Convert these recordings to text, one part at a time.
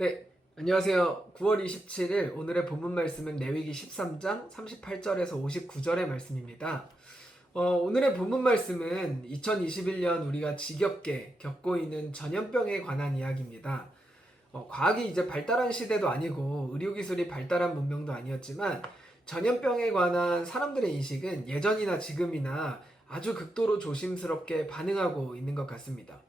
네, 안녕하세요. 9월 27일 오늘의 본문 말씀은 레위기 13장 38절에서 59절의 말씀입니다. 오늘의 본문 말씀은 2021년 우리가 지겹게 겪고 있는 전염병에 관한 이야기입니다. 과학이 이제 발달한 시대도 아니고 의료기술이 발달한 문명도 아니었지만 전염병에 관한 사람들의 인식은 예전이나 지금이나 아주 극도로 조심스럽게 반응하고 있는 것 같습니다.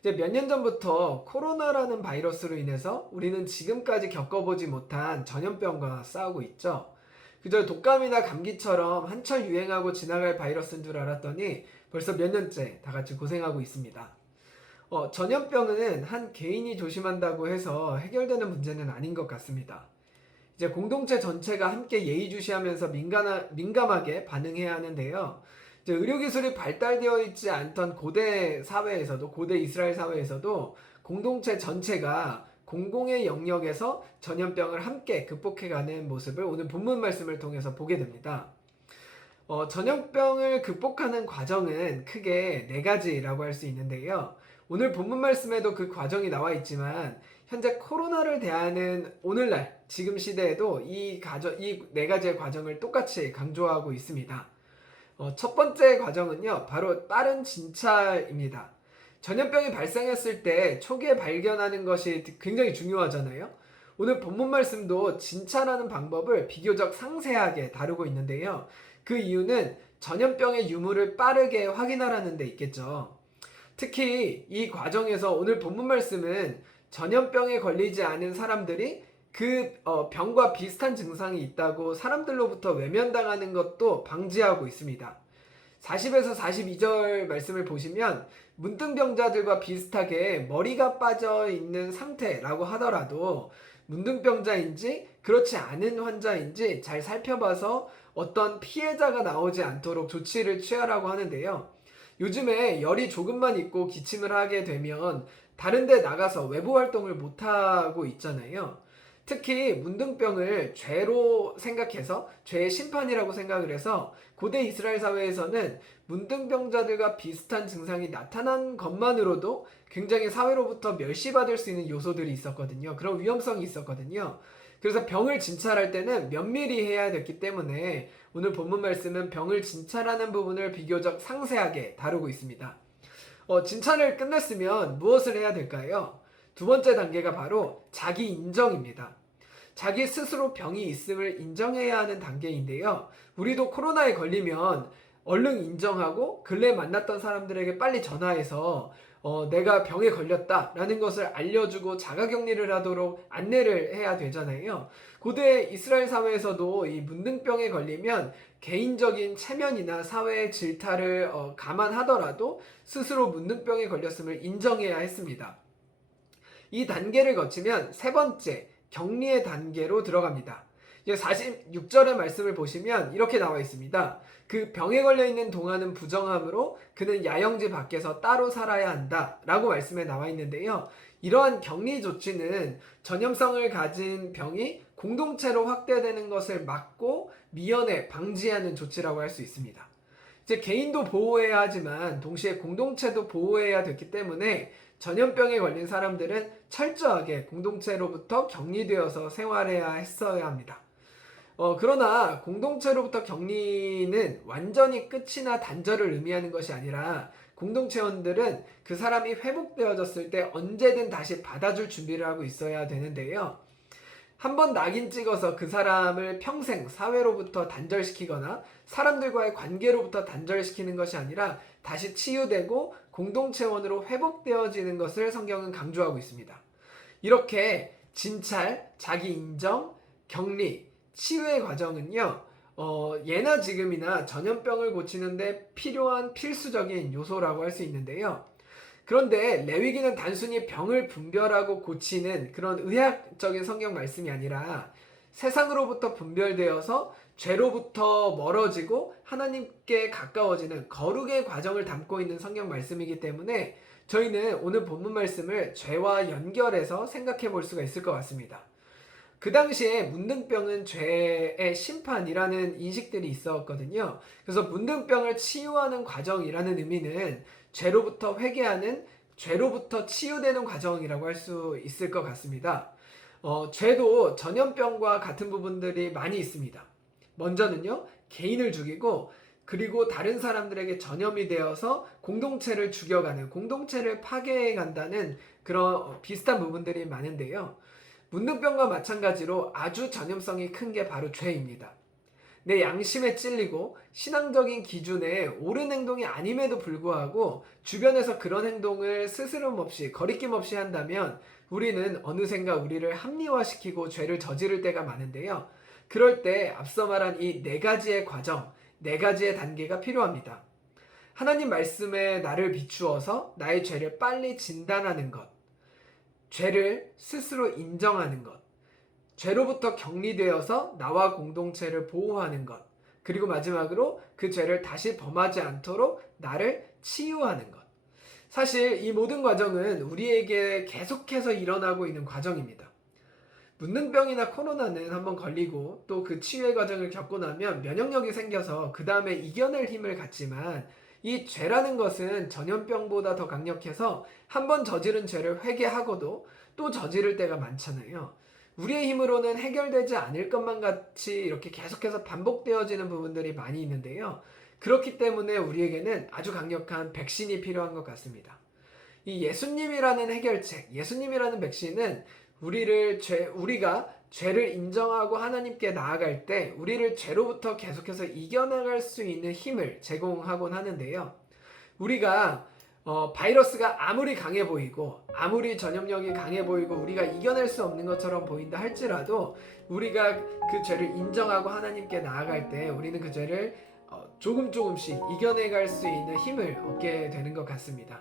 이제 몇 년 전부터 코로나라는 바이러스로 인해서 우리는 지금까지 겪어보지 못한 전염병과 싸우고 있죠. 그저 독감이나 감기처럼 한철 유행하고 지나갈 바이러스인 줄 알았더니 벌써 몇 년째 다 같이 고생하고 있습니다. 전염병은 한 개인이 조심한다고 해서 해결되는 문제는 아닌 것 같습니다. 이제 공동체 전체가 함께 예의주시하면서 민감하게 반응해야 하는데요. 이제 의료기술이 발달되어 있지 않던 고대 사회에서도, 고대 이스라엘 사회에서도 공동체 전체가 공공의 영역에서 전염병을 함께 극복해가는 모습을 오늘 본문 말씀을 통해서 보게 됩니다. 전염병을 극복하는 과정은 크게 네 가지라고 할 수 있는데요. 오늘 본문 말씀에도 그 과정이 나와 있지만 현재 코로나를 대하는 오늘날 지금 시대에도 이 네 가지의 과정을 똑같이 강조하고 있습니다. 첫 번째 과정은요, 바로 빠른 진찰입니다. 전염병이 발생했을 때 초기에 발견하는 것이 굉장히 중요하잖아요. 오늘 본문 말씀도 진찰하는 방법을 비교적 상세하게 다루고 있는데요. 그 이유는 전염병의 유무를 빠르게 확인하라는 데 있겠죠. 특히 이 과정에서 오늘 본문 말씀은 전염병에 걸리지 않은 사람들이 그 병과 비슷한 증상이 있다고 사람들로부터 외면당하는 것도 방지하고 있습니다. 40에서 42절 말씀을 보시면 문둥병자들과 비슷하게 머리가 빠져 있는 상태라고 하더라도 문둥병자인지 그렇지 않은 환자인지 잘 살펴봐서 어떤 피해자가 나오지 않도록 조치를 취하라고 하는데요. 요즘에 열이 조금만 있고 기침을 하게 되면 다른 데 나가서 외부 활동을 못하고 있잖아요. 특히 문둥병을 죄로 생각해서 죄의 심판이라고 생각을 해서 고대 이스라엘 사회에서는 문둥병자들과 비슷한 증상이 나타난 것만으로도 굉장히 사회로부터 멸시받을 수 있는 요소들이 있었거든요. 그런 위험성이 있었거든요. 그래서 병을 진찰할 때는 면밀히 해야 됐기 때문에 오늘 본문 말씀은 병을 진찰하는 부분을 비교적 상세하게 다루고 있습니다. 진찰을 끝냈으면 무엇을 해야 될까요? 두 번째 단계가 바로 자기 인정입니다. 자기 스스로 병이 있음을 인정해야 하는 단계인데요. 우리도 코로나에 걸리면 얼른 인정하고 근래 만났던 사람들에게 빨리 전화해서 내가 병에 걸렸다라는 것을 알려주고 자가격리를 하도록 안내를 해야 되잖아요. 고대 이스라엘 사회에서도 이 문둥병에 걸리면 개인적인 체면이나 사회의 질타를 감안하더라도 스스로 문둥병에 걸렸음을 인정해야 했습니다. 이 단계를 거치면 세 번째 격리의 단계로 들어갑니다. 46절의 말씀을 보시면 이렇게 나와 있습니다. 그 병에 걸려 있는 동안은 부정함으로 그는 야영지 밖에서 따로 살아야 한다 라고 말씀에 나와 있는데요. 이러한 격리 조치는 전염성을 가진 병이 공동체로 확대되는 것을 막고 미연에 방지하는 조치라고 할 수 있습니다. 이제 개인도 보호해야 하지만 동시에 공동체도 보호해야 됐기 때문에 전염병에 걸린 사람들은 철저하게 공동체로부터 격리되어서 생활해야 했어야 합니다. 그러나 공동체로부터 격리는 완전히 끝이나 단절을 의미하는 것이 아니라 공동체원들은 그 사람이 회복되어졌을 때 언제든 다시 받아줄 준비를 하고 있어야 되는데요. 한번 낙인 찍어서 그 사람을 평생 사회로부터 단절시키거나 사람들과의 관계로부터 단절시키는 것이 아니라 다시 치유되고 공동체원으로 회복되어지는 것을 성경은 강조하고 있습니다. 이렇게 진찰, 자기 인정, 격리, 치유의 과정은요, 예나 지금이나 전염병을 고치는데 필요한 필수적인 요소라고 할 수 있는데요. 그런데 레위기는 단순히 병을 분별하고 고치는 그런 의학적인 성경 말씀이 아니라 세상으로부터 분별되어서 죄로부터 멀어지고 하나님께 가까워지는 거룩의 과정을 담고 있는 성경 말씀이기 때문에 저희는 오늘 본문 말씀을 죄와 연결해서 생각해 볼 수가 있을 것 같습니다. 그 당시에 문둥병은 죄의 심판이라는 인식들이 있었거든요. 그래서 문둥병을 치유하는 과정이라는 의미는 죄로부터 회개하는, 죄로부터 치유되는 과정이라고 할 수 있을 것 같습니다. 죄도 전염병과 같은 부분들이 많이 있습니다. 먼저는요, 개인을 죽이고 그리고 다른 사람들에게 전염이 되어서 공동체를 죽여가는, 공동체를 파괴해간다는 그런 비슷한 부분들이 많은데요. 문둥병과 마찬가지로 아주 전염성이 큰 게 바로 죄입니다. 내 양심에 찔리고 신앙적인 기준에 옳은 행동이 아님에도 불구하고 주변에서 그런 행동을 스스럼 없이 거리낌 없이 한다면 우리는 어느샌가 우리를 합리화시키고 죄를 저지를 때가 많은데요. 그럴 때 앞서 말한 이 네 가지의 과정, 네 가지의 단계가 필요합니다. 하나님 말씀에 나를 비추어서 나의 죄를 빨리 진단하는 것, 죄를 스스로 인정하는 것, 죄로부터 격리되어서 나와 공동체를 보호하는 것, 그리고 마지막으로 그 죄를 다시 범하지 않도록 나를 치유하는 것. 사실 이 모든 과정은 우리에게 계속해서 일어나고 있는 과정입니다. 문둥병이나 코로나는 한번 걸리고 또 그 치유의 과정을 겪고 나면 면역력이 생겨서 그 다음에 이겨낼 힘을 갖지만, 이 죄라는 것은 전염병보다 더 강력해서 한번 저지른 죄를 회개하고도 또 저지를 때가 많잖아요. 우리의 힘으로는 해결되지 않을 것만 같이 이렇게 계속해서 반복되어지는 부분들이 많이 있는데요. 그렇기 때문에 우리에게는 아주 강력한 백신이 필요한 것 같습니다. 이 예수님이라는 해결책, 예수님이라는 백신은 우리가 죄를 인정하고 하나님께 나아갈 때 우리를 죄로부터 계속해서 이겨나갈 수 있는 힘을 제공하곤 하는데요. 우리가 바이러스가 아무리 강해 보이고 아무리 전염력이 강해 보이고 우리가 이겨낼 수 없는 것처럼 보인다 할지라도 우리가 그 죄를 인정하고 하나님께 나아갈 때 우리는 그 죄를 조금씩 이겨내갈 수 있는 힘을 얻게 되는 것 같습니다.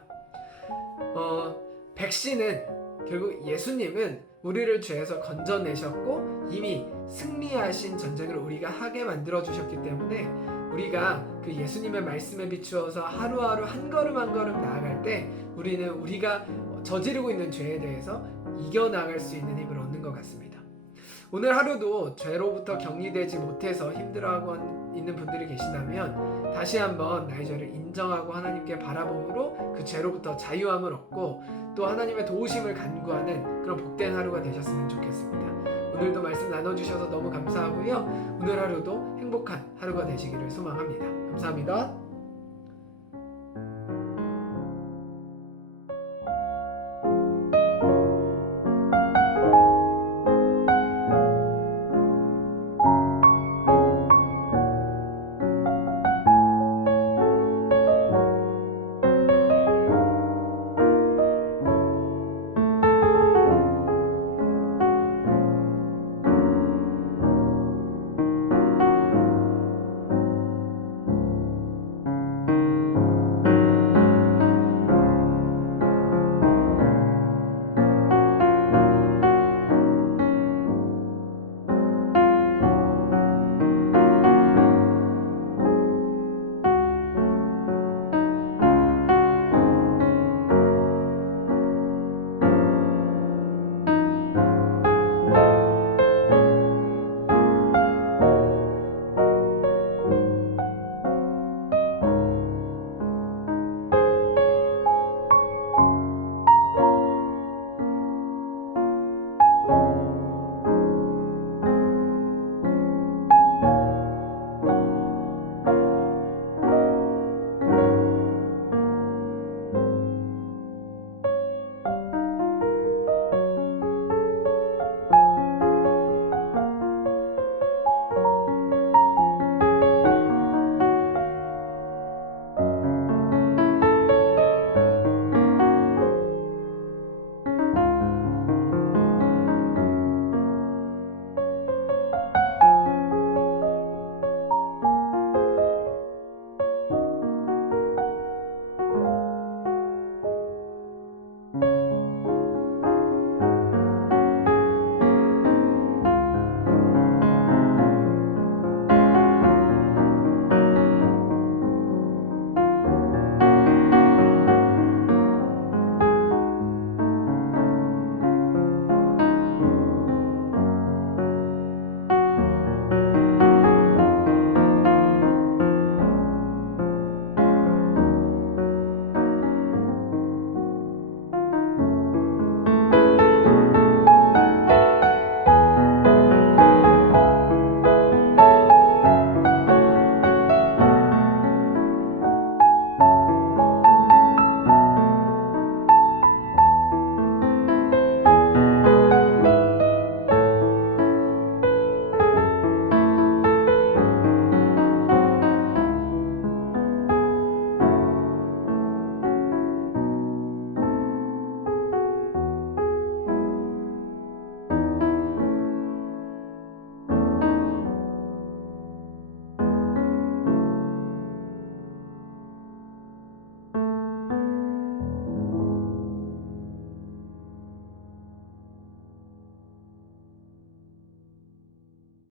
백신은 결국 예수님은 우리를 죄에서 건져내셨고 이미 승리하신 전쟁을 우리가 하게 만들어 주셨기 때문에 우리가 그 예수님의 말씀에 비추어서 하루하루 한 걸음 한 걸음 나아갈 때 우리는 우리가 저지르고 있는 죄에 대해서 이겨나갈 수 있는 힘을 얻는 것 같습니다. 오늘 하루도 죄로부터 격리되지 못해서 힘들어하고 있는 분들이 계시다면 다시 한번 나의 죄를 인정하고 하나님께 바라봄으로 그 죄로부터 자유함을 얻고 또 하나님의 도우심을 간구하는 그런 복된 하루가 되셨으면 좋겠습니다. 오늘도 말씀 나눠주셔서 너무 감사하고요. 오늘 하루도 행복한 하루가 되시기를 소망합니다. 감사합니다.